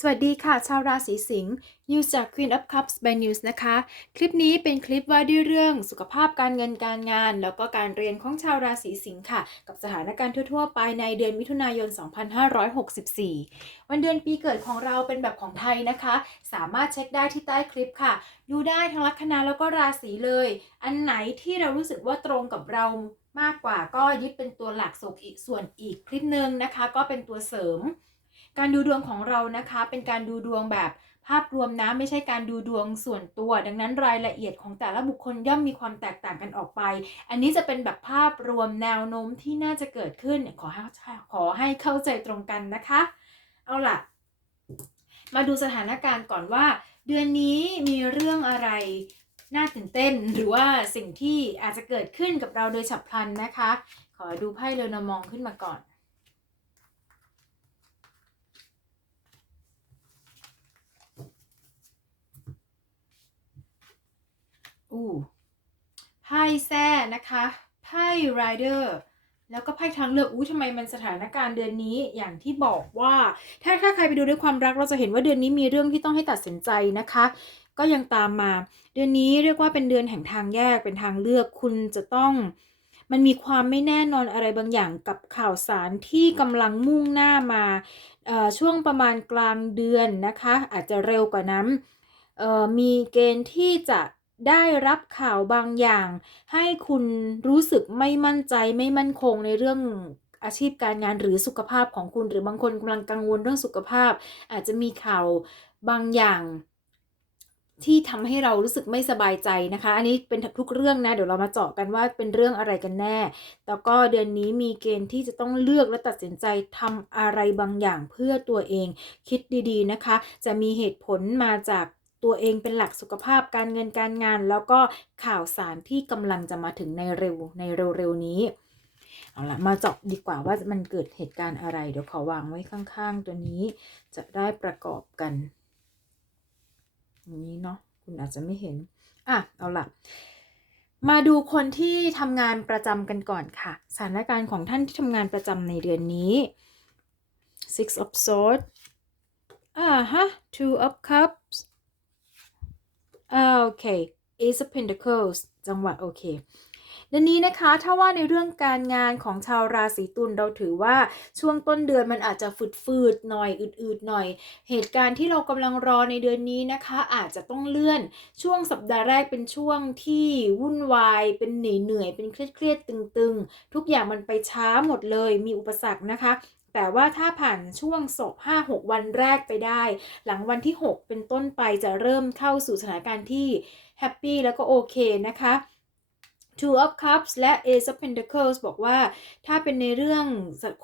สวัสดีค่ะ ชาวราศีสิงห์ News จาก Queen of Cups by News นะคะ คลิปนี้เป็นคลิปว่าด้วยเรื่องสุขภาพการเงินการงาน แล้วก็การเรียนของชาวราศีสิงห์ค่ะ กับสถานการณ์ทั่วๆ ไปในเดือนมิถุนายน 2564 วันเดือนปีเกิดของเราเป็นแบบของไทยนะคะ สามารถเช็คได้ที่ใต้คลิปค่ะ ดูได้ทั้งลัคนาแล้วก็ราศีเลย อันไหนที่เรารู้สึกว่าตรงกับเรามากกว่าก็ยึดเป็นตัวหลักส่วนอีกส่วนอีกคลิปหนึ่งนะคะ ก็เป็นตัวเสริม การดูดวงของเรานะคะเป็นการดูดวงแบบภาพรวมนะไม่ใช่การดูดวงส่วนตัว ดังนั้นรายละเอียดของแต่ละบุคคลย่อมมีความแตกต่างกันออกไป อันนี้จะเป็นแบบภาพรวมแนวโน้มที่น่าจะเกิดขึ้นขอให้ขอให้เข้าใจตรงกันนะคะ เอาล่ะ มาดูสถานการณ์ก่อนว่า เดือนนี้มีเรื่องอะไรน่าตื่นเต้นหรือว่าสิ่งที่อาจจะเกิดขึ้นกับเราโดยฉับพลันนะคะ ขอดูไพ่เรนมองขึ้นมาก่อน อู้ไพ่แซ่นะคะไพ่ไรเดอร์แล้วก็ไพ่ทางเลือกอู้ทำไมมันสถานการณ์เดือนนี้อย่างที่บอกว่า ถ้าถ้าใครไปดูด้วยความรักเราจะเห็นว่าเดือนนี้มีเรื่องที่ต้องให้ตัดสินใจนะคะ ก็ยังตามมา เดือนนี้เรียกว่าเป็นเดือนแห่งทางแยกเป็นทางเลือกคุณจะต้อง มันมีความไม่แน่นอนอะไรบางอย่างกับข่าวสารที่กำลังมุ่งหน้ามาช่วงประมาณกลางเดือนนะคะ อาจจะเร็วกว่านั้นมีเกณฑ์ที่จะ ได้รับข่าวบางอย่าง ให้คุณรู้สึกไม่มั่นใจไม่มั่นคงในเรื่องอาชีพการงานหรือสุขภาพของคุณ หรือบางคนกำลังกังวลเรื่องสุขภาพ อาจจะมีข่าวบางอย่างที่ทำให้เรารู้สึกไม่สบายใจนะคะ อันนี้เป็นทุกเรื่องนะ เดี๋ยวเรามาเจาะกันว่าเป็นเรื่องอะไรกันแน่ แล้วก็เดือนนี้มีเกณฑ์ที่จะต้องเลือกและตัดสินใจทำอะไรบางอย่างเพื่อตัวเอง คิดดีๆนะคะ จะมีเหตุผลมาจาก ตัวเองเป็นหลักสุขภาพการเงินการงาน แล้วก็ข่าวสารที่กำลังจะมาถึงในเร็วในเร็วๆนี้เอาละมาเจาะดีกว่าว่ามันเกิดเหตุการณ์อะไร เดี๋ยวขอวางไว้ข้างๆ ตัวนี้จะได้ประกอบกันอย่างนี้เนาะคุณอาจจะไม่เห็นอะเอาล่ะมาดูคนที่ทำงานประจำกันก่อนค่ะ สถานการณ์ของท่านที่ทำงานประจำในเดือนนี้ six of swords อ่าฮะ two of cups โอเค ace of pentacles จังหวะโอเคดือนนี้นะคะถ้าว่าในเรื่องการงานของชาวราศีตุลเราถือว่าช่วงต้นเดือนมันอาจจะฝืดๆหน่อยอืดๆหน่อย เหตุการณ์ที่เรากำลังรอในเดือนนี้นะคะ อาจจะต้องเลื่อนช่วงสัปดาห์แรกเป็นช่วงที่วุ่นวาย เป็นเหนื่อยๆเป็นเครียดๆตึงๆ ทุกอย่างมันไปช้าหมดเลยมีอุปสรรคนะคะ แต่ว่าถ้าผ่านช่วงศพ5-6 วันแรกไปได้ หลังวันที่ 6 เป็นต้นไปจะเริ่มเข้าสู่สถานการณ์ที่แฮปปี้แล้วก็โอเคนะคะ Two of Cups และ Ace of Pentacles บอกว่า ถ้าเป็นในเรื่อง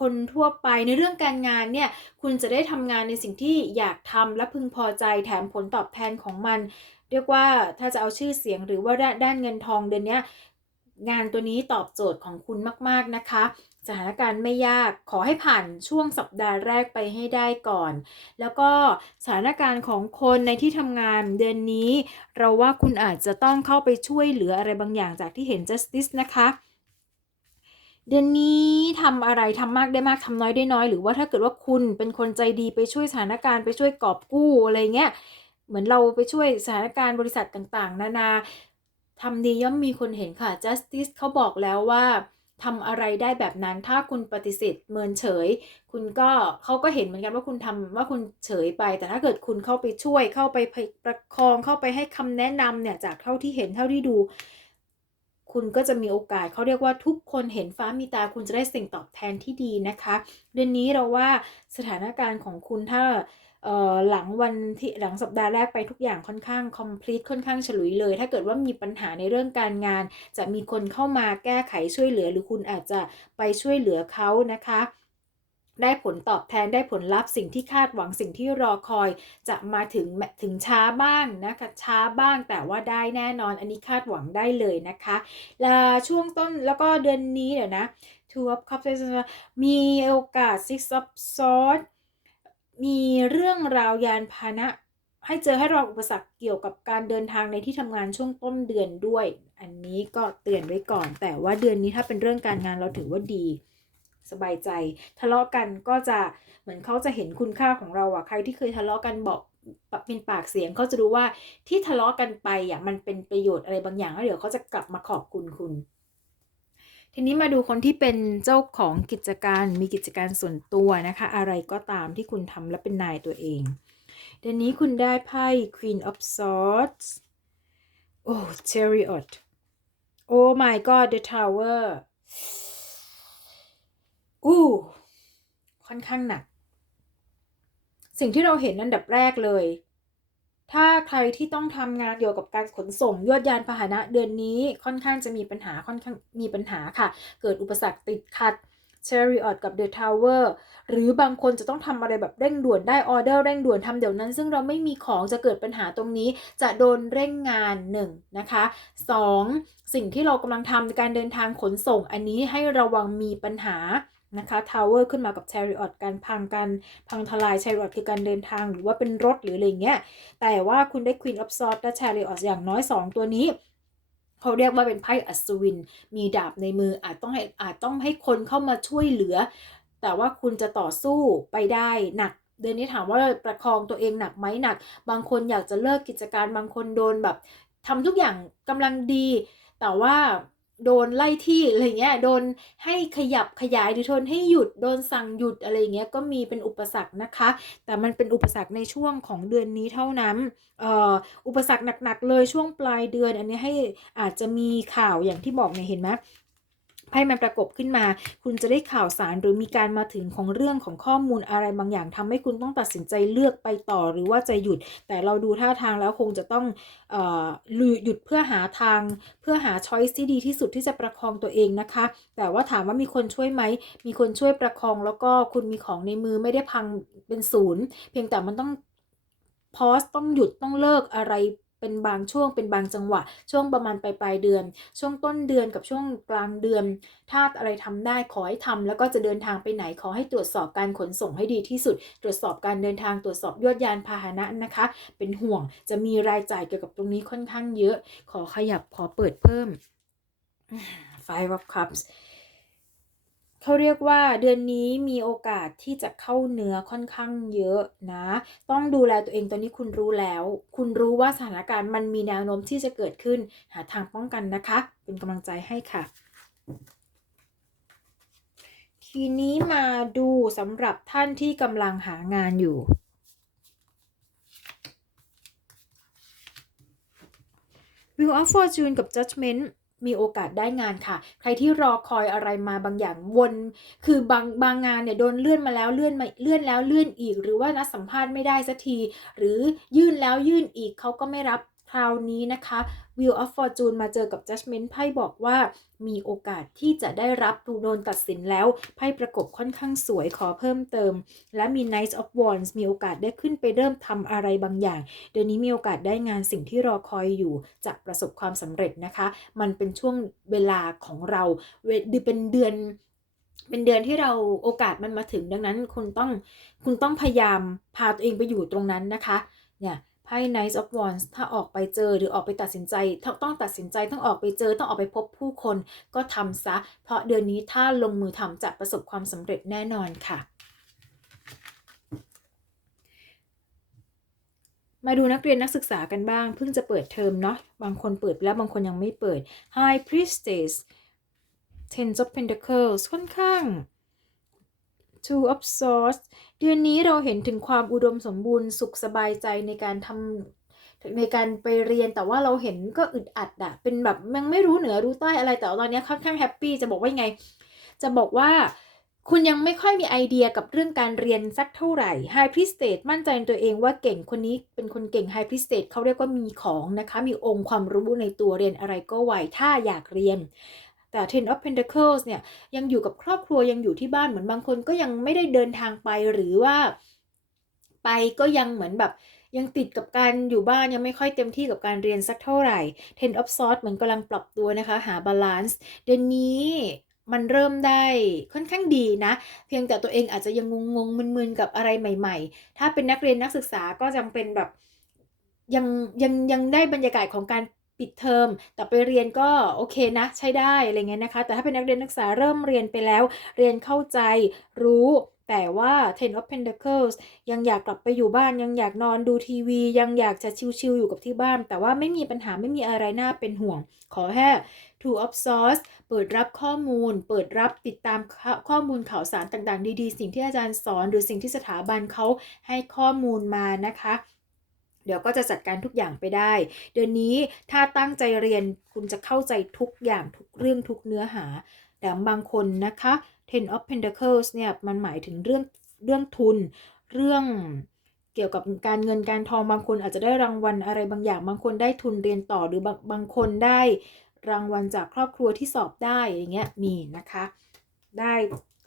คนทั่วไปในเรื่องการงานเนี่ย คุณจะได้ทำงานในสิ่งที่อยากทำและพึงพอใจแถมผลตอบแทนของมัน เรียกว่าถ้าจะเอาชื่อเสียงหรือว่าด้านเงินทองเดือนนี้งานตัวนี้ตอบโจทย์ของคุณมาก ๆ นะคะ สถานการณ์ไม่ยากขอให้ผ่านช่วงสัปดาห์แรกไปให้ได้ก่อน แล้วก็สถานการณ์ของคนในที่ทำงานเดือนนี้ เราว่าคุณอาจจะต้องเข้าไปช่วยเหลืออะไรบางอย่างจากที่เห็น justice นะคะเดือนนี้ทำอะไรทำมากได้มากทำน้อยได้น้อย หรือว่าถ้าเกิดว่าคุณเป็นคนใจดีไปช่วยสถานการณ์ไปช่วยกอบกู้อะไรเงี้ยเหมือนเราไปช่วยสถานการณ์บริษัทต่างๆ นานาทำดีย่อมมีคนเห็นค่ะ justice เขาบอกแล้วว่า ทำอะไรได้แบบนั้น ถ้าคุณปฏิเสธเมินเฉย คุณก็เขาก็เห็นเหมือนกันว่าคุณทำว่าคุณเฉยไป แต่ถ้าเกิดคุณเข้าไปช่วยเข้าไปประคองเข้าไปให้คำแนะนำเนี่ยจากเท่าที่เห็นเท่าที่ดู คุณก็จะมีโอกาสเขาเรียกว่าทุกคนเห็นฟ้ามีตาคุณจะได้สิ่งตอบแทนที่ดีนะคะ เดือนนี้เราว่าสถานการณ์ของคุณถ้า หลังวันที่หลังสัปดาห์แรกไปทุกอย่างค่อนข้าง complete ค่อนข้างฉลุยเลย ถ้าเกิดว่ามีปัญหาในเรื่องการงาน จะมีคนเข้ามาแก้ไขช่วยเหลือ หรือคุณอาจจะไปช่วยเหลือเขานะคะได้ผลตอบแทนได้ผลลัพธ์สิ่งที่คาดหวังสิ่งที่รอคอย จะมาถึงถึงช้าบ้างนะคะช้าบ้างแต่ว่าได้แน่นอนอันนี้คาดหวังได้เลยนะคะและช่วงต้นแล้วก็เดือนนี้เดี๋ยวนะ Two of Cups มีโอกาส Six of Swords มีเรื่องราวยานพาหนะ ให้เจอให้รองอุปสรรคเกี่ยวกับการเดินทางในที่ทำงานช่วงต้นเดือนด้วย อันนี้ก็เตือนไว้ก่อน แต่ว่าเดือนนี้ถ้าเป็นเรื่องการงานเราถือว่าดีสบายใจ ทะเลาะกันก็จะเหมือนเขาจะเห็นคุณค่าของเราอะใครที่เคยทะเลาะกันบอกเป็นปากเสียงเขาจะรู้ว่าที่ทะเลาะกันไปอะมันเป็นประโยชน์อะไรบางอย่างแล้วเดี๋ยวเขาจะกลับมาขอบคุณคุณ ทีนี้มาดูคนที่เป็นเจ้าของกิจการมีกิจการส่วนตัวนะคะ อะไรก็ตามที่คุณทำและเป็นนายตัวเองเดือนนี้คุณได้ไพ่ Queen of Swords โอ้ Chariot โอ้ my god the tower อู้ค่อนข้างหนัก สิ่งที่เราเห็นอันดับแรกเลย ถ้าใครที่ต้องทำงานเกี่ยวกับการขนส่งยวดยานพาหนะเดือนนี้ค่อนข้างจะมีปัญหาค่อนข้างมีปัญหาค่ะ เกิดอุปสรรคติดขัด Chariot กับ The Tower หรือบางคนจะต้องทำอะไรแบบเร่งด่วนได้ออเดอร์เร่งด่วนทำเดี๋ยวนั้น ซึ่งเราไม่มีของจะเกิดปัญหาตรงนี้ จะโดนเร่งงาน 1นนะคะ 2. สิ่งที่เรากำลังทำในการเดินทางขนส่งอันนี้ให้ระวังมีปัญหา นะคะ Tower ขึ้นมากับ Chariot การพังการพังทลาย Chariot คือการเดินทางหรือว่าเป็นรถหรืออะไรเงี้ย แต่ว่าคุณได้ Queen of Swords และ Chariot อย่างน้อย 2 ตัวนี้เขาเรียกว่าเป็นไพ่อัศวิน มีดาบในมืออาจต้องให้อาจต้องให้คนเข้ามาช่วยเหลือ แต่ว่าคุณจะต่อสู้ไปได้หนักเดือนนี้ถามว่าประคองตัวเองหนักไหมหนัก บางคนอยากจะเลิกกิจการบางคนโดนแบบทำทุกอย่างกำลังดี แต่ว่า โดนไล่ที่อะไรเงี้ย โดนให้ขยับขยายหรือทนให้หยุด โดนสั่งหยุดอะไรเงี้ย ก็มีเป็นอุปสรรคนะคะ แต่มันเป็นอุปสรรคในช่วงของเดือนนี้เท่านั้นเอ่ออุปสรรคหนักๆเลยช่วงปลายเดือน อันนี้ให้อาจจะมีข่าวอย่างที่บอกเนี่ยเห็นไหม ไพ่มันประกบขึ้นมา คุณจะได้ข่าวสารหรือมีการมาถึงของเรื่องของข้อมูลอะไรบางอย่างทำให้คุณต้องตัดสินใจเลือกไปต่อหรือว่าจะหยุด แต่เราดูท่าทางแล้วคงจะต้องออหยุดเพื่อหาทาง เพื่อหาช้อยส์ที่ดีที่สุดที่จะประคองตัวเองนะคะ แต่ว่าถามว่ามีคนช่วยไหม มีคนช่วยประคองแล้วก็คุณมีของในมือไม่ได้พังเป็นศูนย์ เพียงแต่มันต้องพอสต้องหยุดต้องเลิกอะไร เป็นบางช่วงเป็นบางจังหวะ ช่วงประมาณปลายปลายเดือน ช่วงต้นเดือนกับช่วงกลางเดือน ถ้าอะไรทำได้ขอให้ทำแล้วก็จะเดินทางไปไหนขอให้ตรวจสอบการขนส่งให้ดีที่สุด ตรวจสอบการเดินทางตรวจสอบยวดยานพาหนะนะคะ เป็นห่วงจะมีรายจ่ายเกี่ยวกับตรงนี้ค่อนข้างเยอะ ขอขยับขอเปิดเพิ่ม Five of Cups เขาเรียกว่าเดือนนี้มีโอกาสที่จะเข้าเนื้อค่อนข้างเยอะนะ ต้องดูแลตัวเองตอนนี้คุณรู้แล้ว คุณรู้ว่าสถานการณ์มันมีแนวโน้มที่จะเกิดขึ้น หาทางป้องกันนะคะ เป็นกำลังใจให้ค่ะ ทีนี้มาดูสำหรับท่านที่กำลังหางานอยู่ Wheel of Fortune กับ Judgment มีโอกาสได้งานค่ะ ใครที่รอคอยอะไรมาบางอย่างวนคือบางบางงานเนี่ยโดนเลื่อนมาแล้วเลื่อนมาเลื่อนแล้วเลื่อนอีก หรือว่านัดสัมภาษณ์ไม่ได้สักที หรือยื่นแล้วยื่นอีกเขาก็ไม่รับ คราวนี้นะคะ Wheel of Fortune มาเจอกับ Judgment ไพ่บอกว่ามีโอกาสที่จะได้รับถูกโดนตัดสินแล้ว ไพ่ประกบค่อนข้างสวยขอเพิ่มเติม และมี Knight of Wands มีโอกาสได้ขึ้นไปเริ่มทำอะไรบางอย่าง เดือนนี้มีโอกาสได้งานสิ่งที่รอคอยอยู่จะประสบความสำเร็จนะคะ มันเป็นช่วงเวลาของเราเวเป็นเดือนเป็นเดือนที่เราโอกาสมันมาถึงดังนั้นคุณต้องคุณต้องพยายามพาตัวเองไปอยู่ตรงนั้นนะคะเนี่ย ไพ่ Knight of Wands ถ้าออกไปเจอหรือออกไปตัดสินใจ ต้องตัดสินใจต้องออกไปเจอต้องออกไปพบผู้คนก็ทำซะ เพราะเดือนนี้ถ้าลงมือทำจะประสบความสำเร็จแน่นอนค่ะ มาดูนักเรียนนักศึกษากันบ้าง เพิ่งจะเปิดเทอมเนาะบางคนเปิดแล้วบางคนยังไม่เปิด High Priestess Ten of Pentacles ค่อนข้าง Two of Swords เดือนนี้เราเห็นถึงความอุดมสมบูรณ์สุขสบายใจในการทำในการไปเรียนแต่ว่าเราเห็นก็อึดอัดอะเป็นแบบยังไม่รู้เหนือรู้ใต้อะไรแต่ตอนนี้ค่อนข้างแฮปปี้จะบอกว่าไง จะบอกว่าคุณยังไม่ค่อยมีไอเดียกับเรื่องการเรียนสักเท่าไหร่ High p r i e s t e s มั่นใจในตัวเองว่าเก่งคนนี้เป็นคนเก่ง High p r i e s t e s เขาเรียกว่ามีของนะคะ มีองค์ความรู้ในตัวเรียนอะไรก็ไหวถ้าอยากเรียน แต่ Ten of Pentacles เนี่ยยังอยู่กับครอบครัวยังอยู่ที่บ้านเหมือนบางคนก็ยังไม่ได้เดินทางไปหรือว่า ไปก็ยังเหมือนแบบยังติดกับการอยู่บ้านยังไม่ค่อยเต็มที่กับการเรียนสักเท่าไหร่ Ten of Swords เหมือนกำลังปรับตัวนะคะ หาบาลานซ์เดือนนี้มันเริ่มได้ค่อนข้างดีนะ เพียงแต่ตัวเองอาจจะยังงงๆมึนๆกับอะไรใหม่ ๆ ถ้าเป็นนักเรียนนักศึกษาก็ยังเป็นแบบยังยังยังได้บรรยากาศของการ ปิดเทอมแต่ไปเรียนก็โอเคนะใช้ได้อะไรเงี้ยนะคะ แต่ถ้าเป็นนักเรียนนักศึกษาเริ่มเรียนไปแล้ว เรียนเข้าใจรู้แต่ว่า Ten of Pentacles ยังอยากกลับไปอยู่บ้านยังอยากนอนดูทีวี ยังอยากจะชิลๆอยู่กับที่บ้าน แต่ว่าไม่มีปัญหาไม่มีอะไรน่าเป็นห่วง ขอแค่ Two of Swords เปิดรับข้อมูล เปิดรับติดตามข้อข้อมูลข่าวสารต่างๆ ดีๆ สิ่งที่อาจารย์สอน หรือสิ่งที่สถาบันเขาให้ข้อมูลมานะคะ เดี๋ยวก็จะจัดการทุกอย่างไปได้ เดือนนี้ถ้าตั้งใจเรียนคุณจะเข้าใจทุกอย่างทุกเรื่องทุกเนื้อหา แต่บางคนนะคะ Ten of Pentacles เนี่ยมันหมายถึงเรื่องเรื่องทุน เรื่องเกี่ยวกับการเงินการทองบางคนอาจจะได้รางวัลอะไรบางอย่าง บางคนได้ทุนเรียนต่อหรือบางบางคนได้รางวัลจากครอบครัวที่สอบได้อย่างเงี้ยมีนะคะ ได้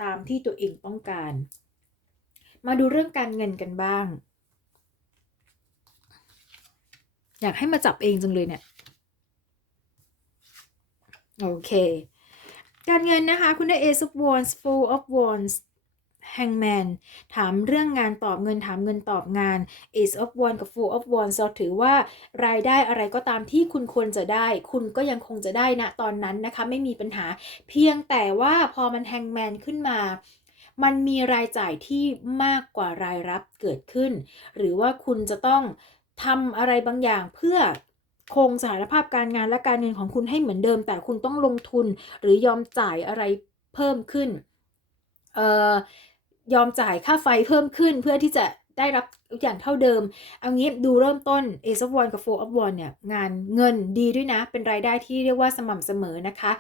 ตามที่ตัวเองต้องการ มาดูเรื่องการเงินกันบ้าง อยากให้มาจับเองจังเลยเนี่ย โอเค การเงินนะคะ คุณได้ Ace of Wands Four of Wands Hangman ถามเรื่องงานตอบเงินถามเงินตอบงาน Ace of Wands กับ Four of Wands เราถือว่ารายได้อะไรก็ตามที่คุณควรจะได้ คุณก็ยังคงจะได้นะตอนนั้นนะคะ ไม่มีปัญหา เพียงแต่ว่าพอมัน Hangman ขึ้นมา มันมีรายจ่ายที่มากกว่ารายรับเกิดขึ้น หรือว่าคุณจะต้อง ทำอะไรบางอย่างเพื่อคงสถานภาพการงานและการเงินของคุณให้เหมือนเดิม แต่คุณต้องลงทุนหรือยอมจ่ายอะไรเพิ่มขึ้นเอ่อยอมจ่ายค่าไฟเพิ่มขึ้นเพื่อที่จะได้รับทุกอย่างเท่าเดิม เอางี้ดูเริ่มต้น Ace of Wands กับ Four of Wands เนี่ยงานเงินดีด้วยนะ เป็นรายได้ที่เรียกว่าสม่ำเสมอนะคะ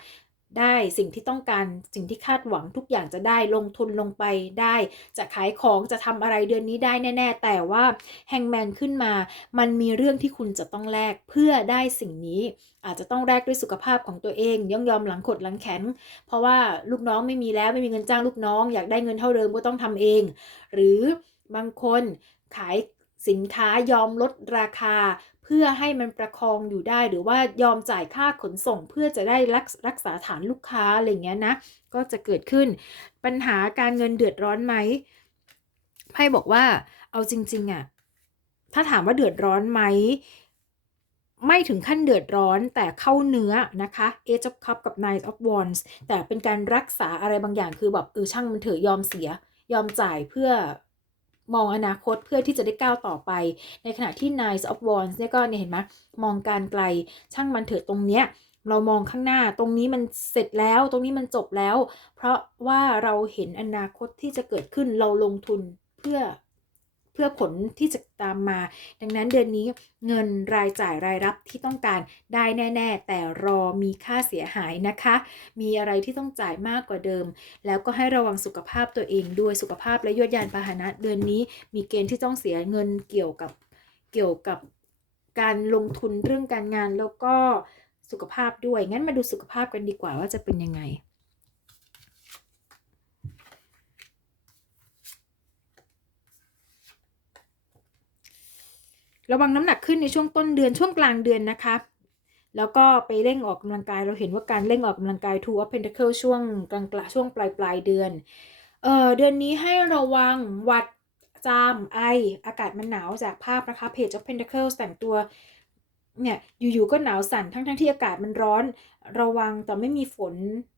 ได้สิ่งที่ต้องการสิ่งที่คาดหวังทุกอย่างจะได้ลงทุนลงไปได้ จะขายของจะทำอะไรเดือนนี้ได้แน่ ๆ แต่ว่าแฮงแมนขึ้นมา มันมีเรื่องที่คุณจะต้องแลกเพื่อได้สิ่งนี้ อาจจะต้องแลกด้วยสุขภาพของตัวเองย่อมยอมหลังขดหลังแข็ง เพราะว่าลูกน้องไม่มีแล้วไม่มีเงินจ้างลูกน้อง อยากได้เงินเท่าเดิมก็ต้องทำเอง หรือบางคนขายสินค้ายอมลดราคา เพื่อให้มันประคองอยู่ได้หรือว่ายอมจ่ายค่าขนส่งเพื่อจะได้รักรักษาฐานลูกค้าอะไรเงี้ยนะ ก็จะเกิดขึ้น ปัญหาการเงินเดือดร้อนไหมไพ่บอกว่าเอาจริงๆอะถ้าถามว่าเดือดร้อนไหมไม่ถึงขั้นเดือดร้อนแต่เข้าเนื้อนะคะ Age of Cup กับ Knight of Wands แต่เป็นการรักษาอะไรบางอย่างคือแบบเออช่างมันเถอะยอมเสีย ยอมจ่ายเพื่อ มองอนาคตเพื่อที่จะได้ก้าวต่อไป ในขณะที่ n i g h t of Wands เนี่ยก็เนี่ยเห็นไหมมองการไกลช่างมันเถอะตรงเนี้ยเรามองข้างหน้าตรงนี้มันเสร็จแล้วตรงนี้มันจบแล้ว เพราะว่าเราเห็นอนาคตที่จะเกิดขึ้นเราลงทุนเพื่อ เพื่อผลที่จะตามมา ดังนั้นเดือนนี้เงินรายจ่ายรายรับที่ต้องการได้แน่ ๆ แต่รอมีค่าเสียหายนะคะ มีอะไรที่ต้องจ่ายมากกว่าเดิม แล้วก็ให้ระวังสุขภาพตัวเองด้วยสุขภาพและยวดยานพาหนะเดือนนี้ มีเกณฑ์ที่ต้องเสียเงินเกี่ยวกับเกี่ยวกับการลงทุนเรื่องการงานแล้วก็สุขภาพด้วย งั้นมาดูสุขภาพกันดีกว่าว่าจะเป็นยังไง ระวังน้ำหนักขึ้นในช่วงต้นเดือนช่วงกลางเดือนนะคะ แล้วก็ไปเร่งออกกำลังกายเราเห็นว่าการเร่งออกกำลังกาย Two of pentacle ช่วงกลางๆช่วงปลายปลายเดือนเอ่อเดือนนี้ให้ระวังหวัดจามไออากาศมันหนาวจากภาพนะคะ Page of Pentacles แต่งตัวเนี่ยอยู่ๆก็หนาวสั่นทั้งๆที่อากาศมันร้อน ระวังแต่ไม่มีฝน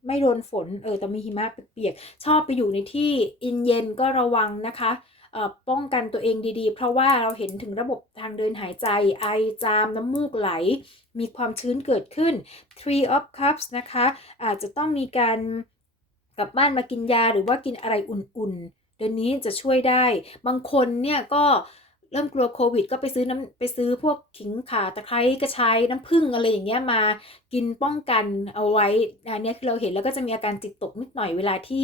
ไม่โดนฝนเออแต่มีหิมะเปียกๆชอบไปอยู่ในที่อินเย็นก็ระวังนะคะ ป้องกันตัวเองดีๆ เพราะว่าเราเห็นถึงระบบทางเดินหายใจ ไอจามน้ำมูกไหล มีความชื้นเกิดขึ้น Three of Cups นะคะ อาจจะต้องมีการกลับบ้านมากินยาหรือว่ากินอะไรอุ่นๆ เดือนนี้จะช่วยได้ บางคนเนี่ยก็เริ่มกลัวโควิด ก็ไปซื้อน้ำไปซื้อพวกขิงข่าตะไคร้กระชายน้ำผึ้งอะไรอย่างเงี้ยมากินป้องกันเอาไว้อันนี้คือเราเห็นแล้วก็จะมีอาการจิตตกนิดหน่อยเวลาที่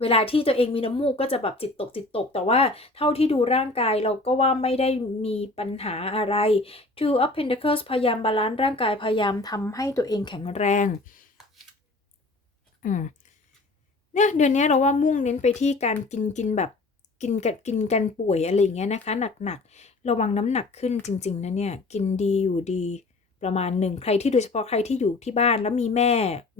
เวลาที่ตัวเองมีน้ำมูกก็จะแบบจิตตกจิตตก แต่ว่าเท่าที่ดูร่างกายเราก็ว่าไม่ได้มีปัญหาอะไร Two of Pentacles พยายามบาลานซ์ร่างกายพยายามทำให้ตัวเองแข็งแรง อืมเนี่ยเดือนนี้เราว่ามุ่งเน้นไปที่การกินกินแบบกินกันกินกันป่วยอะไรอย่างเงี้ยนะคะ หนักๆระวังน้ำหนักขึ้นจริง ๆนะเนี่ย กินดีอยู่ดี ประมาณหนึ่งใครที่โดยเฉพาะใครที่อยู่ที่บ้านแล้วมีแม่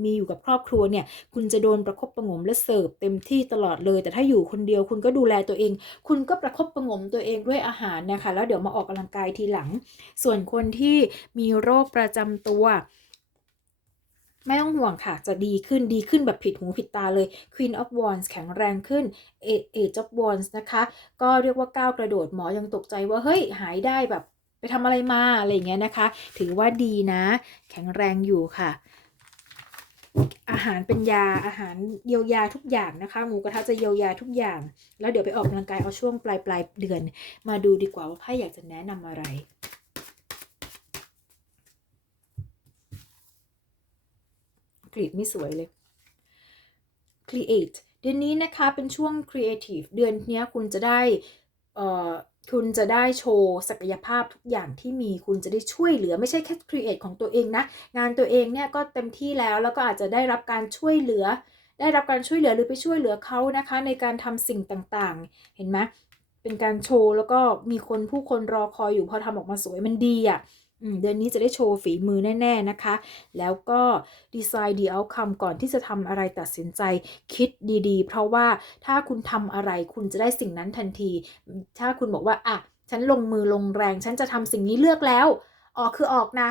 มีอยู่กับครอบครัวเนี่ย คุณจะโดนประคบประงมและเสิร์ฟเต็มที่ตลอดเลย แต่ถ้าอยู่คนเดียวคุณก็ดูแลตัวเอง คุณก็ประคบประงมตัวเองด้วยอาหารนะคะ แล้วเดี๋ยวมาออกกำลังกายทีหลัง ส่วนคนที่มีโรคประจำตัวไม่ต้องห่วงค่ะ จะดีขึ้น ดีขึ้นแบบผิดหูผิดตาเลย Queen of Wands แข็งแรงขึ้น Age of Wands นะคะ ก็เรียกว่าก้าวกระโดดหมอยังตกใจว่า เฮ้ย หายได้แบบ ไปทำอะไรมาอะไรอย่างเงี้ยนะคะ ถือว่าดีนะ แข็งแรงอยู่ค่ะ อาหารเป็นยาอาหารเยียวยาทุกอย่างนะคะหมูกระทะจะเยียวยาทุกอย่าง แล้วเดี๋ยวไปออกกำลังกายเอาช่วงปลายปลายเดือน มาดูดีกว่าว่าไพ่อยากจะแนะนำอะไรกรีดไม่สวยเลย create เดือนนี้นะคะเป็นช่วง creative เดือนนี้คุณจะได้เอ่อ คุณจะได้โชว์ศักยภาพทุกอย่างที่มีคุณจะได้ช่วยเหลือไม่ใช่แค่ครีเอทของตัวเองนะ งานตัวเองเนี่ยก็เต็มที่แล้วแล้วก็อาจจะได้รับการช่วยเหลือ ได้รับการช่วยเหลือหรือไปช่วยเหลือเขานะคะ ในการทำสิ่งต่างๆ เห็นไหมเป็นการโชว์แล้วก็มีคนผู้คนรอคอยอยู่พอทำออกมาสวยมันดีอะ่ะ เดือนนี้จะได้โชว์ฝีมือแน่ ๆนะคะ แล้วก็ดีไซน์ the outcome ก่อนที่จะทำอะไรตัดสินใจคิดดีๆ เพราะว่าถ้าคุณทำอะไรคุณจะได้สิ่งนั้นทันที ถ้าคุณบอกว่าอะฉันลงมือลงแรง ฉันจะทำสิ่งนี้เลือกแล้ว ออกคือออกนะ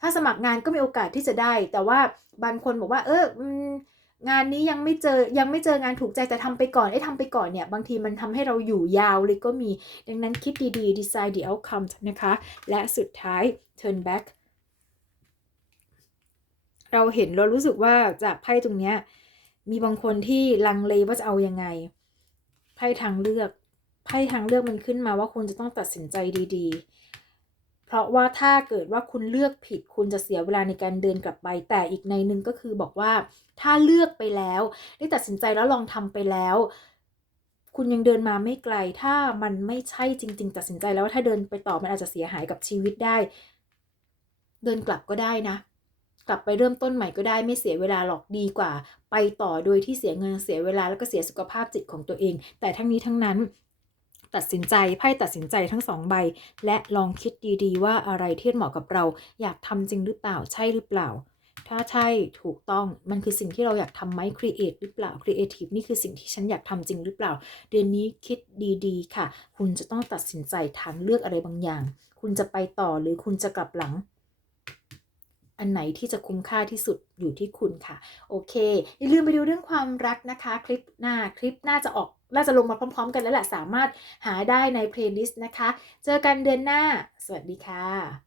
ถ้าสมัครงานก็มีโอกาสที่จะได้ แต่ว่าบางคนบอกว่า เออ งานนี้ยังไม่เจอยังไม่เจองานถูกใจแต่ทำไปก่อนไอ้ทำไปก่อนเนี่ย บางทีมันทำให้เราอยู่ยาวเลยก็มี ดังนั้นคิดดีๆ decide the outcome นะคะ และสุดท้าย turn back เราเห็นเรารู้สึกว่าจากไพ่ตรงเนี้ยมีบางคนที่ลังเลว่าจะเอายังไงไพ่ทางเลือกไพ่ทางเลือกมันขึ้นมาว่าคุณจะต้องตัดสินใจดี ๆ เพราะว่าถ้าเกิดว่าคุณเลือกผิด คุณจะเสียเวลาในการเดินกลับไป แต่อีกในหนึ่งก็คือบอกว่า ถ้าเลือกไปแล้ว ได้ตัดสินใจแล้วลองทำไปแล้ว คุณยังเดินมาไม่ไกล ถ้ามันไม่ใช่จริง ๆ ตัดสินใจแล้วว่าถ้าเดินไปต่อมันอาจจะเสียหายกับชีวิตได้ เดินกลับก็ได้นะ กลับไปเริ่มต้นใหม่ก็ได้ไม่เสียเวลาหรอกดีกว่า ไปต่อโดยที่เสียเงินเสียเวลาแล้วก็เสียสุขภาพจิตของตัวเอง แต่ทั้งนี้ทั้งนั้น ตัดสินใจไพ่ตัดสินใจทั้งสองใบ และลองคิดดีๆ ว่าอะไรที่เหมาะกับเรา อยากทำจริงหรือเปล่าใช่หรือเปล่า ถ้าใช่ถูกต้องมันคือสิ่งที่เราอยากทำไหมครีเอทหรือเปล่าครีเอทีฟนี่คือสิ่งที่ฉันอยากทำจริงหรือเปล่า เดือนนี้คิดดีๆ ค่ะ คุณจะต้องตัดสินใจทางเลือกอะไรบางอย่าง คุณจะไปต่อหรือคุณจะกลับหลังอันไหนที่จะคุ้มค่าที่สุดอยู่ที่คุณค่ะ โอเค อย่าลืมไปดูเรื่องความรักนะคะ คลิปหน้าคลิปหน่าจะออก น่าจะลงมาพร้อม ๆ กันแล้วแหละสามารถหาได้ในเพลย์ลิสต์นะคะ เจอกันเดือนหน้า สวัสดีค่ะ